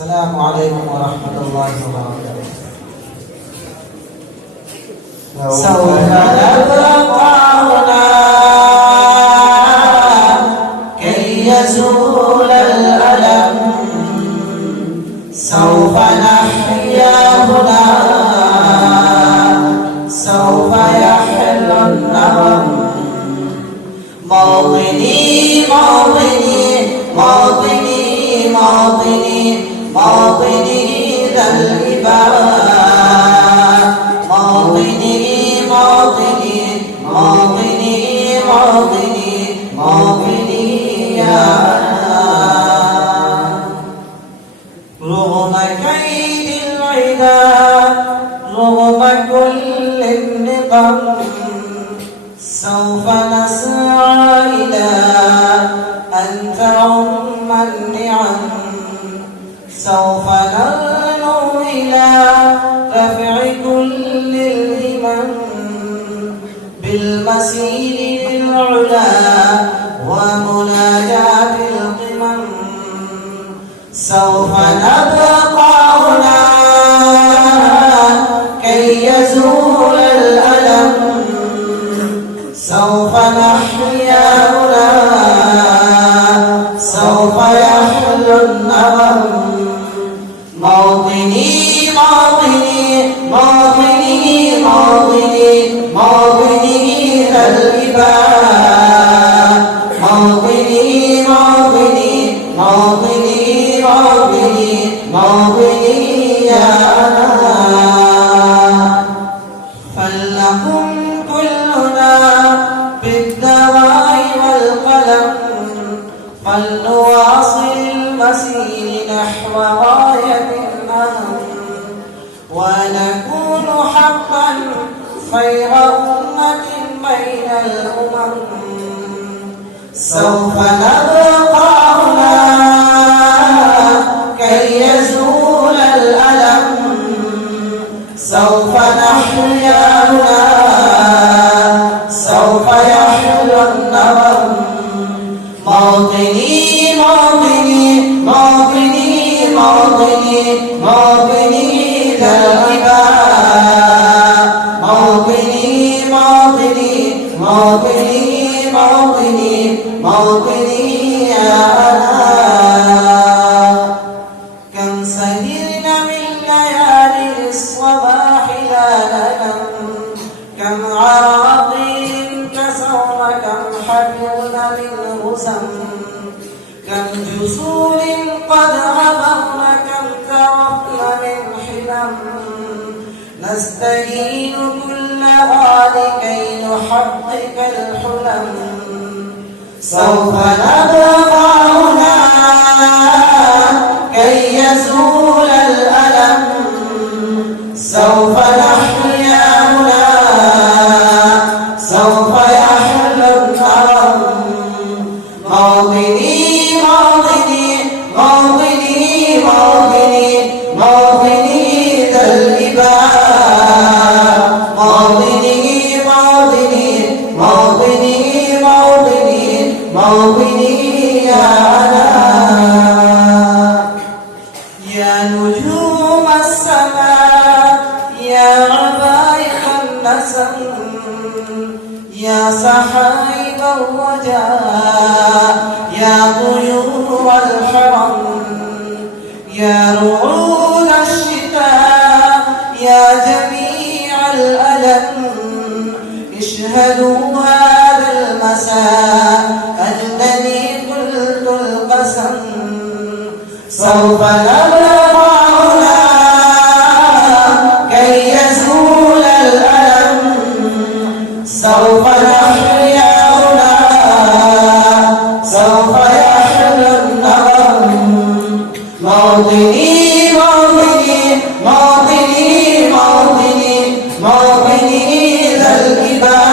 السلام عليكم ورحمة الله وبركاته. سوف نبقى هنا كي يزول الألم، سوف نحيا هنا، سوف يحل النغم. موطني موطني موطني موطني موطني ذا الإباء، موطني موطني موطني موطني موطني يا أنا. رغم كيد العدا، رغم كل النقم، سوف نسعى إلى أن تعم النعم، سوف نرنو إلى رفع كل الهمم، بالمسير للعلا ومناجاة القمم. سوف نبقى هنا كي يزول الألم، سوف نحيا هنا، سوف يحل النغم. موطني موطني موطني موطني موطني ذا الإباء، موطني موطني موطني موطني موطني يا أنا. فلنقم كلنا بالدواء والقلم، فلنواصل المسير نحو غاية أهم، ونكون حقا خير أمة بين الأمم. سوف نبقى هنا كي يزول الألم، سوف نحيا هنا، سوف يحل النغم. موطني موطني موطني موطني موطني ذا الإباء، موطني موطني موطني موطني موطني يا أنا. كم سهرنا من ليالي الصباح لا ننم، كم عراقيل كسرنا، كم حفظنا من هزم، كم جسور قد عبرنا، كم تركنا من حلم. نستهين كل غال كي نحقق الحلم. سوف نبقى هنا كي يزول الألم، سوف نحيا هنا، سوف يحل النغم. موطني موطني موطني موطني موطني ذا الإباء، موطني موطني موطني موطني موطني يا أنا. يا نجوم السماء، يا عباية النسم، يا سحائب الرجاء، يا طيور الحرم، يا رعود الشتاء، يا جميع الألم. اشهدوا هذا المساء أنني قلت القسم. سوف نبقى هنا كي يزول الألم، سوف نحيا هنا، سوف يحل النغم. موطني موطني موطني موطني موطني ذا الإباء،